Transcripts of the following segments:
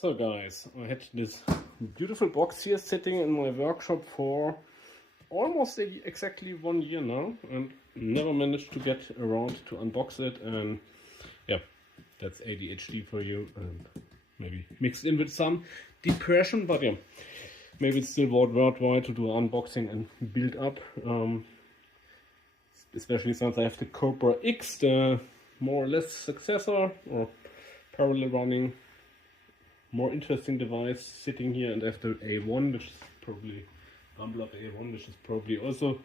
So guys, I had this beautiful box here sitting in my workshop for almost exactly 1 year now and never managed to get around to unbox it. And yeah, that's ADHD for you and maybe mixed in with some depression, but yeah, maybe it's still worthwhile to do unboxing and build up, especially since I have the Cobra X, the more or less successor or parallel running more interesting device sitting here, and after A1, which is probably A1, which is probably also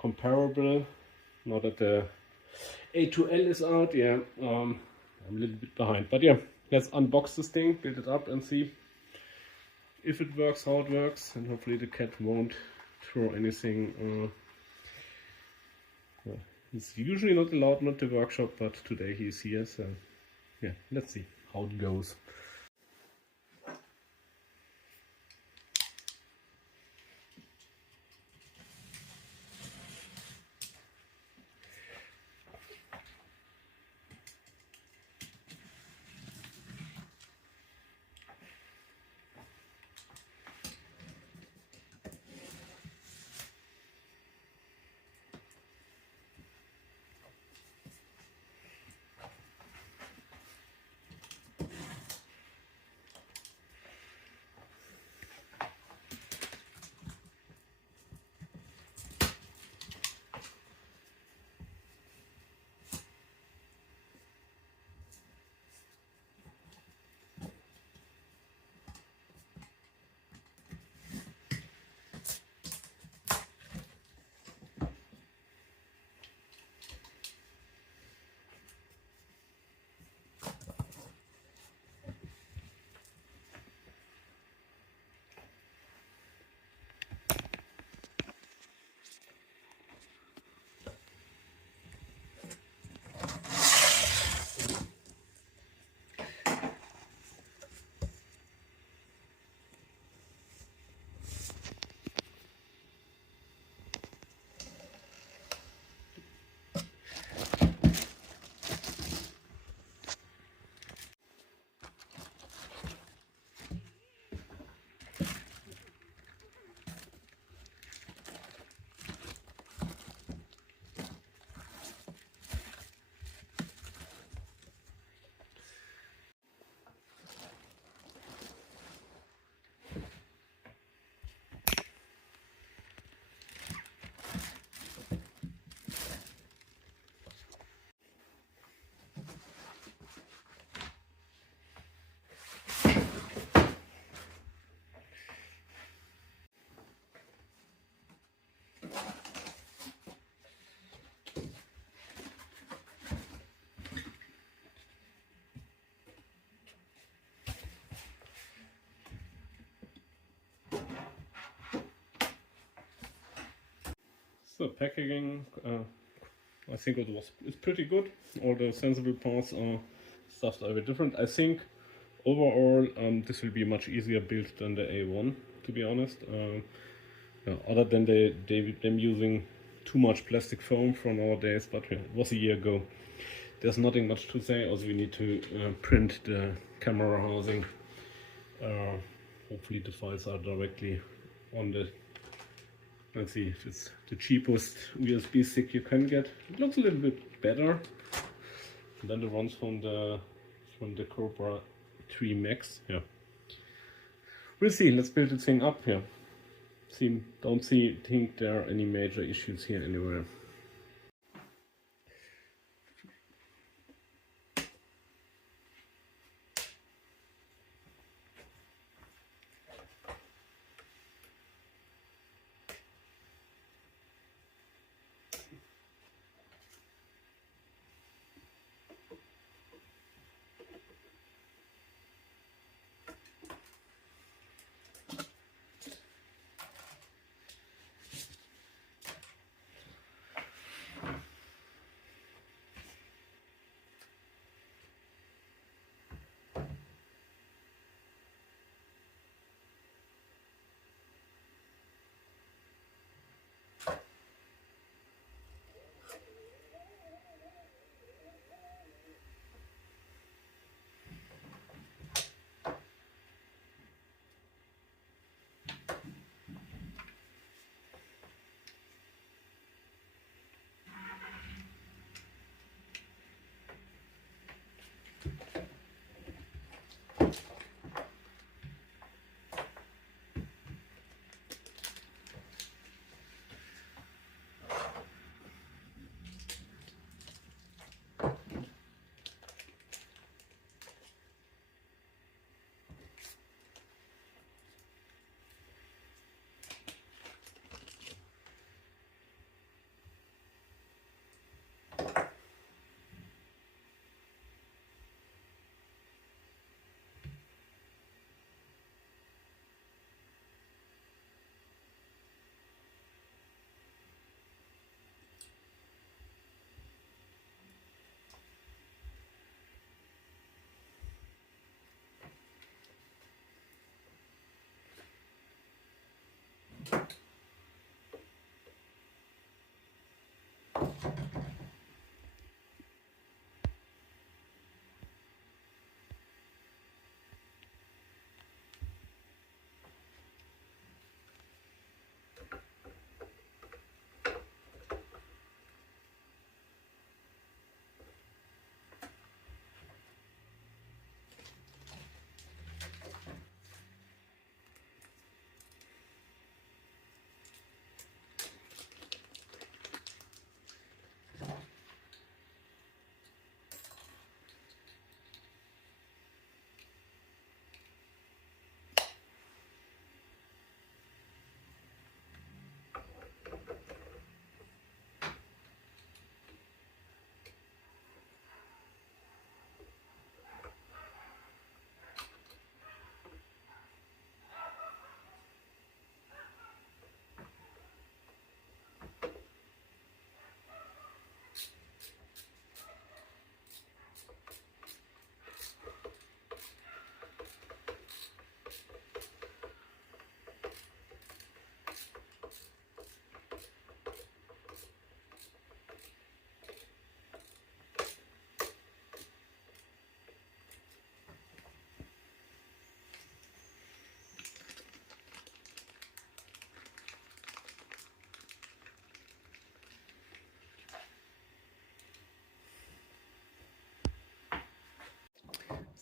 comparable. Now that the A2L is out, yeah, I'm a little bit behind, but yeah, let's unbox this thing, build it up and see if it works, how it works, and hopefully the cat won't throw anything. He's usually not allowed not to workshop, but today he's here, so yeah, let's see how it goes. So packaging, I think it's pretty good. All the sensible parts are stuffed a bit different. I think overall this will be a much easier build than the A1, to be honest. Yeah, other than them using too much plastic foam from nowadays, but yeah, it was a year ago. There's nothing much to say. Also, we need to print the camera housing. Hopefully the files are directly on the. Let's see if it's the cheapest USB stick you can get. It looks a little bit better than the ones from the Cobra 3 Max. Yeah, we'll see. Let's build the thing up here. Think there are any major issues here anywhere.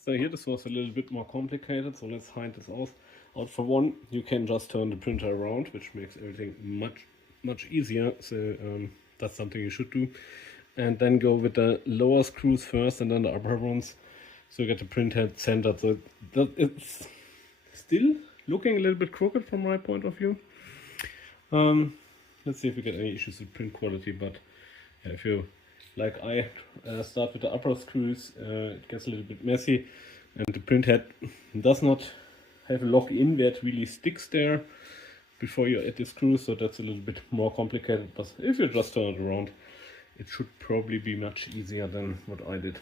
So here this was a little bit more complicated, so let's hide this out. For one, you can just turn the printer around, which makes everything much easier, so that's something you should do. And then go with the lower screws first and then the upper ones, so you get the print head centered. So it's still looking a little bit crooked from my point of view. Let's see if we get any issues with print quality, but yeah, if you like I start with the upper screws, it gets a little bit messy, and the print head does not have a lock in where it really sticks there before you add the screws, so that's a little bit more complicated. But if you just turn it around, it should probably be much easier than what I did.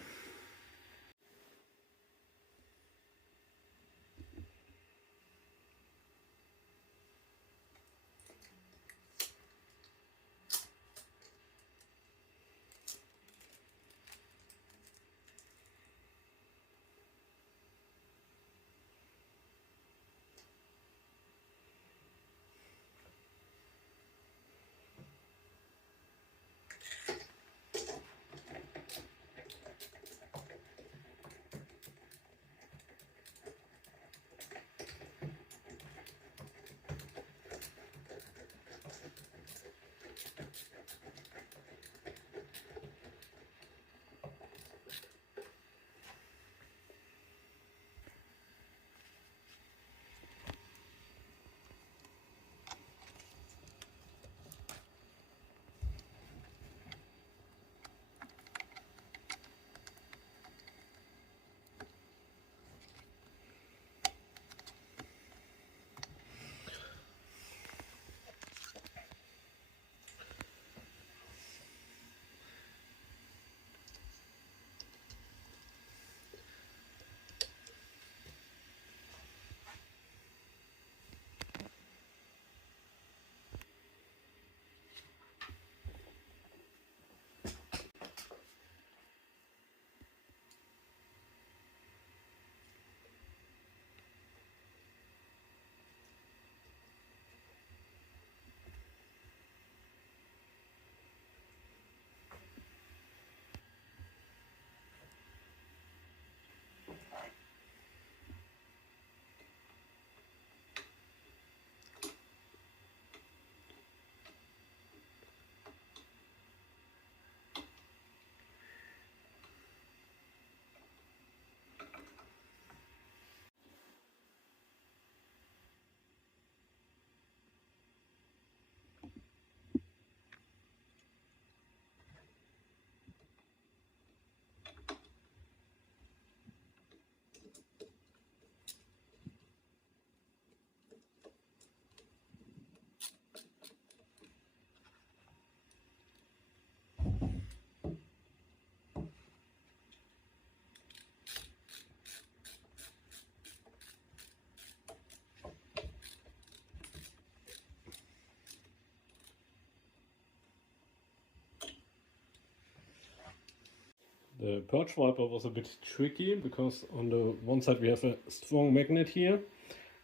The Purge wiper was a bit tricky because on the one side we have a strong magnet here,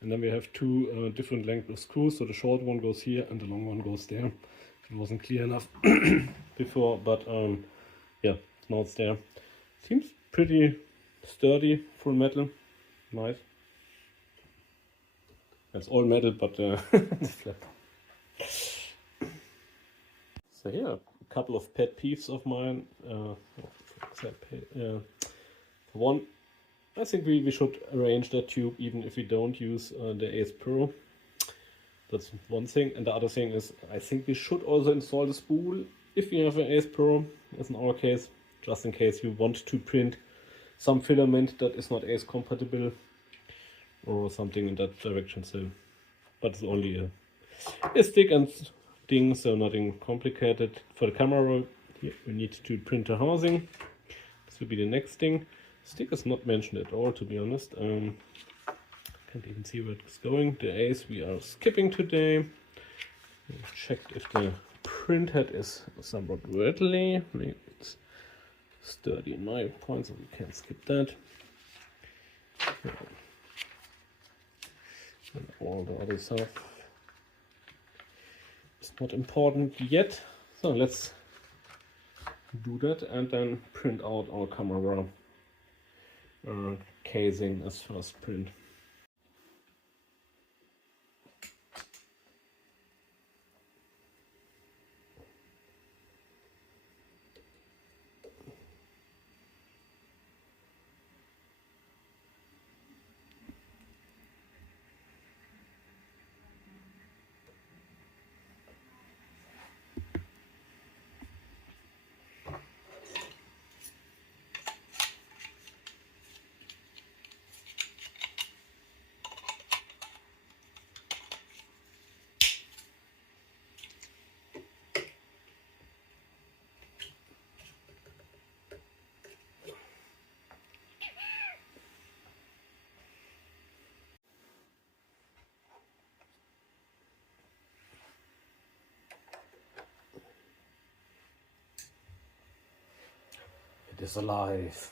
and then we have two different length of screws, so the short one goes here and the long one goes there. It wasn't clear enough before, but yeah, now it's there. Seems pretty sturdy, full metal, nice. It's all metal, but it's flat. So yeah, a couple of pet peeves of mine. One, I think we should arrange that tube even if we don't use the Ace Pro. That's one thing. And the other thing is, I think we should also install the spool if we have an Ace Pro, as in our case, just in case you want to print some filament that is not Ace compatible or something in that direction. So, but it's only a stick and thing, so nothing complicated. For the camera roll, here we need to print a housing. This will be the next thing. Stick is not mentioned at all, to be honest. Can't even see where it's going. The Ace we are skipping today. We checked if the print head is somewhat rattly. Maybe it's sturdy in my point, so we can skip that. And all the other stuff is not important yet. So let's do that and then print out our camera casing as first print. It is alive.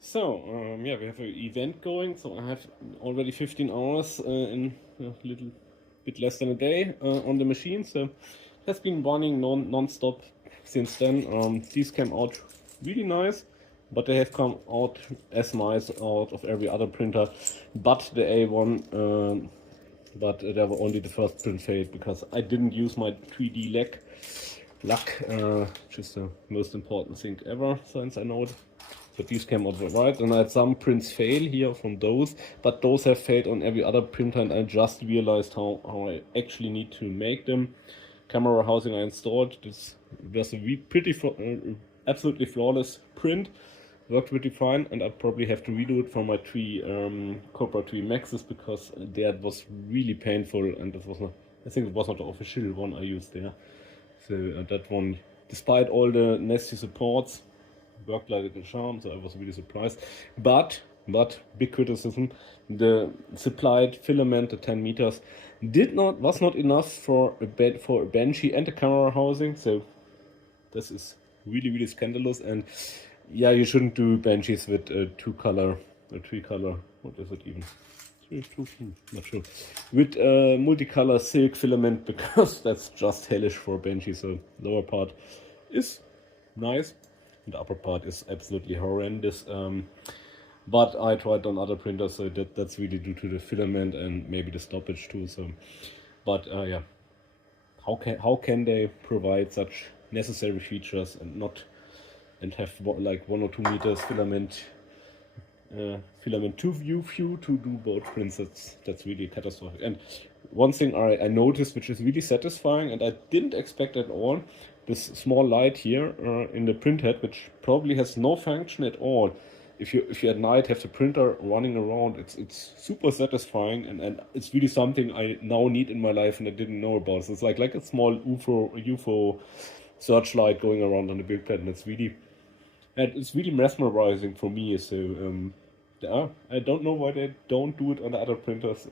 So, yeah, we have an event going, so I have already 15 hours in a little bit less than a day on the machine, so it has been running non-stop since then. These came out really nice, but they have come out as nice out of every other printer, but the A1, but they were only the first print failed because I didn't use my 3D luck, which is the most important thing ever since I know it. So these came out right, and I had some prints fail here from those, but those have failed on every other printer, and I just realized how I actually need to make them. Camera housing I installed, this was a pretty absolutely flawless print, worked pretty fine, and I probably have to redo it for my Cobra 3 Maxes, because that was really painful, and this was not, I think it was not the official one I used there. So that one, despite all the nasty supports, worked like a charm, so I was really surprised. But big criticism, the supplied filament, the 10 meters, was not enough for a Banshee and a camera housing. So this is really scandalous. And yeah, you shouldn't do Banshees with a 2-color, a 3-color, what is it even? Not sure. With multicolor silk filament, because that's just hellish for Banshee. So lower part is nice, and the upper part is absolutely horrendous. But I tried on other printers, so that's really due to the filament and maybe the stoppage too. So, but yeah, how can they provide such necessary features and have like 1 or 2 meters filament to view to do both prints? That's really catastrophic. And one thing I noticed, which is really satisfying, and I didn't expect at all, this small light here in the print head, which probably has no function at all. If you at night have the printer running around, it's super satisfying, and it's really something I now need in my life and I didn't know about. So it's like a small UFO searchlight going around on the build pad, and it's really mesmerizing for me. So yeah, I don't know why they don't do it on the other printers.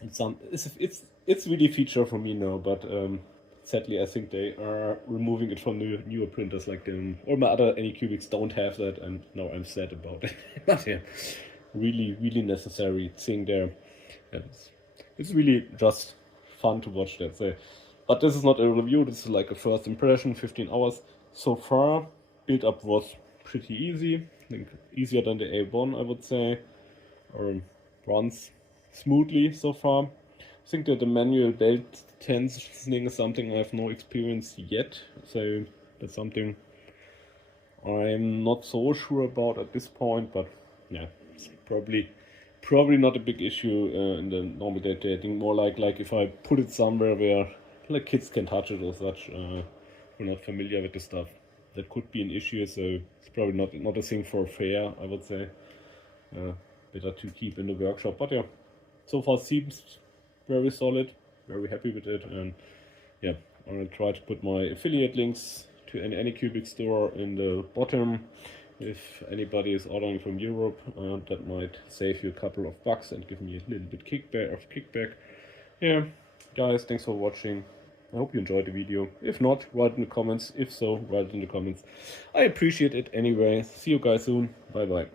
It's really a feature for me now, but sadly I think they are removing it from the newer printers like them, or my other Anycubics don't have that, and now I'm sad about it. But yeah, really necessary thing there. Yeah, it's really just fun to watch that. So, but this is not a review, this is like a first impression. 15 hours so far. Build up was pretty easy, I think easier than the A1, I would say. Runs smoothly so far. I think that the manual belt tensioning is something I have no experience yet, so that's something I'm not so sure about at this point. But yeah, it's probably not a big issue in the normal dating. More like if I put it somewhere where like kids can touch it or such, who are not familiar with the stuff, that could be an issue. So it's probably not a thing for fair, I would say. Better to keep in the workshop. But yeah, so far seems very solid, very happy with it. And yeah, I'll try to put my affiliate links to an Anycubic store in the bottom. If anybody is ordering from Europe, that might save you a couple of bucks and give me a little bit kickback. Yeah, guys, thanks for watching. I hope you enjoyed the video. If not, write in the comments. If so, write it in the comments. I appreciate it anyway. See you guys soon. Bye bye.